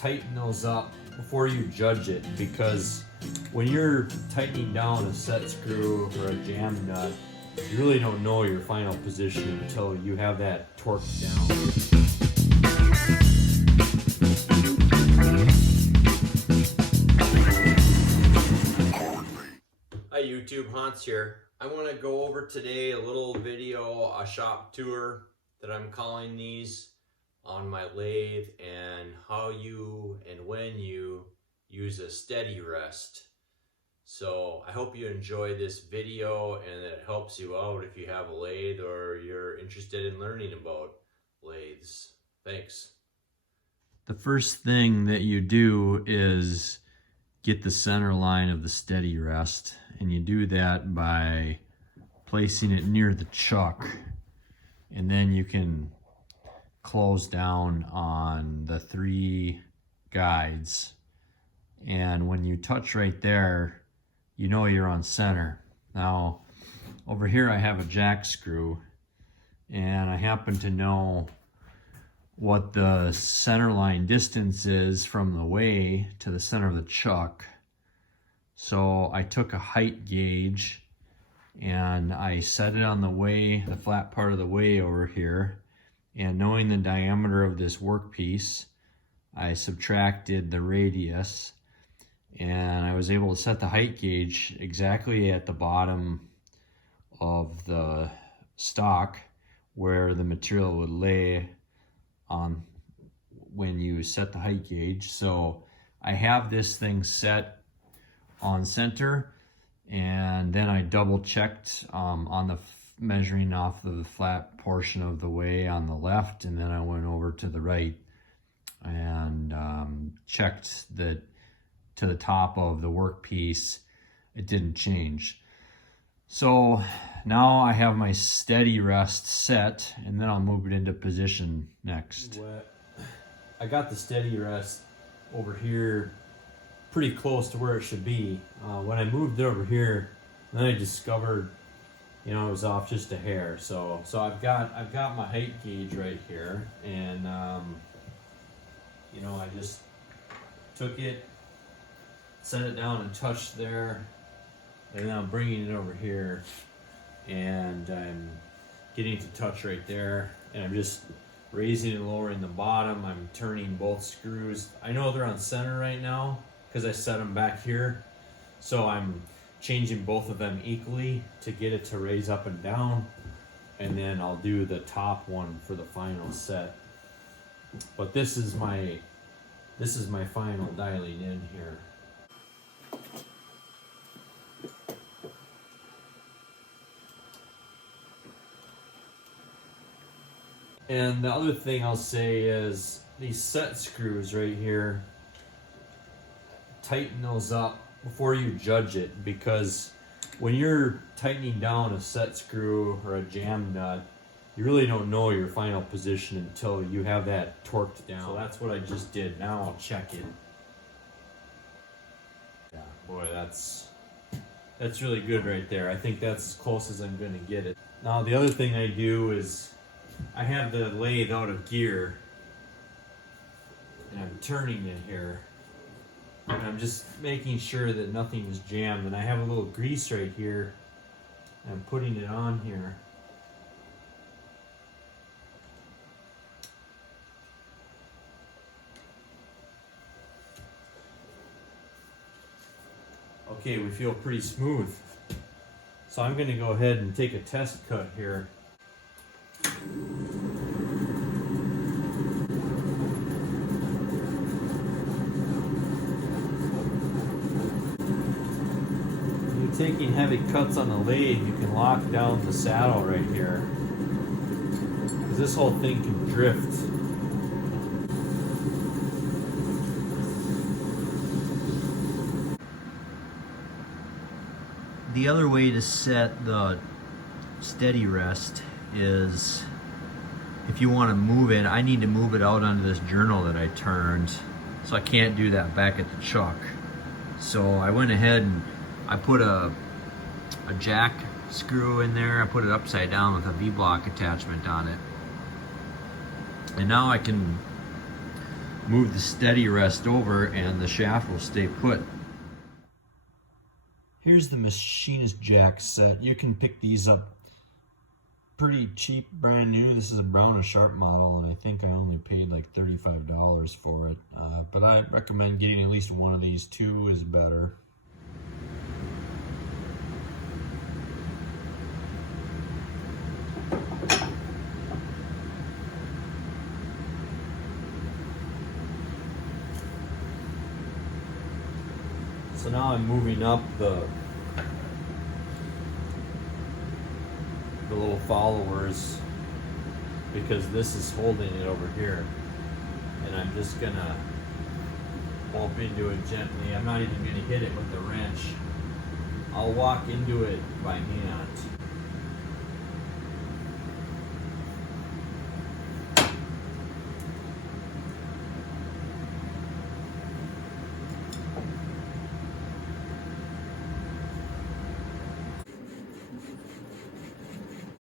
tighten those up before you judge it, because when you're tightening down a set screw or a jam nut, you really don't know your final position until you have that torqued down. Hi YouTube, Hans here. I want to go over today a little video, a shop tour that I'm calling these on my lathe, and how you and when you use a steady rest. So I hope you enjoy this video and that it helps you out if you have a lathe or you're interested in learning about lathes. Thanks. The first thing that you do is get the center line of the steady rest, and you do that by placing it near the chuck, and then you can close down on the 3 guides, and when you touch right there, you know you're on center. Now over here I have a jack screw, and I happen to know what the center line distance is from the way to the center of the chuck. So I took a height gauge and I set it on the way, the flat part of the way over here, and knowing the diameter of this workpiece, I subtracted the radius, and I was able to set the height gauge exactly at the bottom of the stock where the material would lay on when you set the height gauge. So I have this thing set on center, and then I double checked on the measuring off the flat portion of the way on the left, and then I went over to the right and checked that to the top of the workpiece it didn't change. So now I have my steady rest set, and then I'll move it into position next. I got the steady rest over here pretty close to where it should be. When I moved it over here, then I discovered, you know, it was off just a hair. So I've got my height gauge right here, and you know, I just took it, set it down and touched there, and then I'm bringing it over here, and I'm getting to touch right there, and I'm just raising and lowering the bottom. I'm turning both screws. I know they're on center right now because I set them back here, so I'm changing both of them equally to get it to raise up and down, and then I'll do the top one for the final set. But this is my final dialing in here. And the other thing I'll say is these set screws right here, tighten those up before you judge it, because when you're tightening down a set screw or a jam nut, you really don't know your final position until you have that torqued down. So that's what I just did. Now I'll check it. Yeah, boy, that's really good right there. I think that's as close as I'm going to get it. Now the other thing I do is I have the lathe out of gear, and I'm turning it here, and I'm just making sure that nothing is jammed, and I have a little grease right here, and I'm putting it on here. Okay, we feel pretty smooth. So I'm going to go ahead and take a test cut here. When you're taking heavy cuts on the lathe, you can lock down the saddle right here, because this whole thing can drift. The other way to set the steady rest is, if you want to move it, I need to move it out onto this journal that I turned, so I can't do that back at the chuck. So I went ahead and I put a jack screw in there. I put it upside down with a V-block attachment on it, and now I can move the steady rest over and the shaft will stay put. Here's the machinist jack set. You can pick these up pretty cheap, brand new. This is a Brown and Sharp model, and I think I only paid like $35 for it. But I recommend getting at least one of these. Two is better. So now I'm moving up the little followers because this is holding it over here, and I'm just gonna bump into it gently. I'm not even gonna hit it with the wrench. I'll walk into it by hand.